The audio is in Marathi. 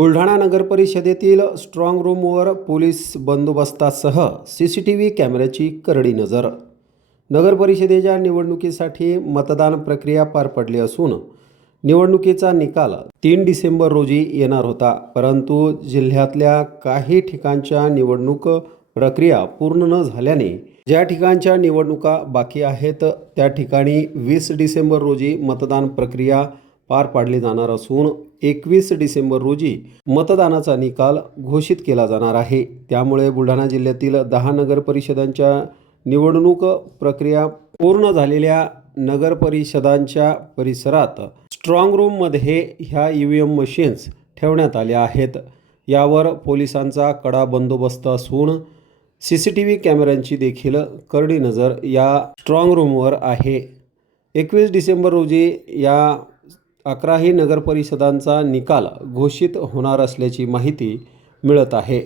बुलढाणा नगर परिषदेतील स्ट्रॉंग रूमवर पोलीस बंदोबस्तासह सीसीटीव्ही कॅमेऱ्याची करडी नजर। नगर परिषदेच्या निवडणुकीसाठी मतदान प्रक्रिया पार पडली असून निवडणुकीचा निकाल 3 डिसेंबर रोजी येणार होता, परंतु जिल्ह्यातल्या काही ठिकाणच्या निवडणूक प्रक्रिया पूर्ण न झाल्याने ज्या ठिकाणच्या निवडणुका बाकी आहेत त्या ठिकाणी 20 डिसेंबर रोजी मतदान प्रक्रिया पार पाडली जाणार असून 21 डिसेंबर रोजी मतदानाचा निकाल घोषित केला जाणार आहे। त्यामुळे बुलढाणा जिल्ह्यातील 10 नगर परिषदांच्या निवडणूक प्रक्रिया पूर्ण झालेल्या नगर परिषदांच्या परिसरात स्ट्रॉंग रूममध्ये ह्या EVM मशीन्स ठेवण्यात आल्या आहेत। यावर पोलिसांचा कडा बंदोबस्त असून CCTV कॅमेऱ्यांची देखील करडी नजर या स्ट्रॉंग रूमवर आहे। 21 डिसेंबर रोजी या 11ही नगर परिषदांचा निकाल घोषित होणार असल्याची माहिती मिळत आहे।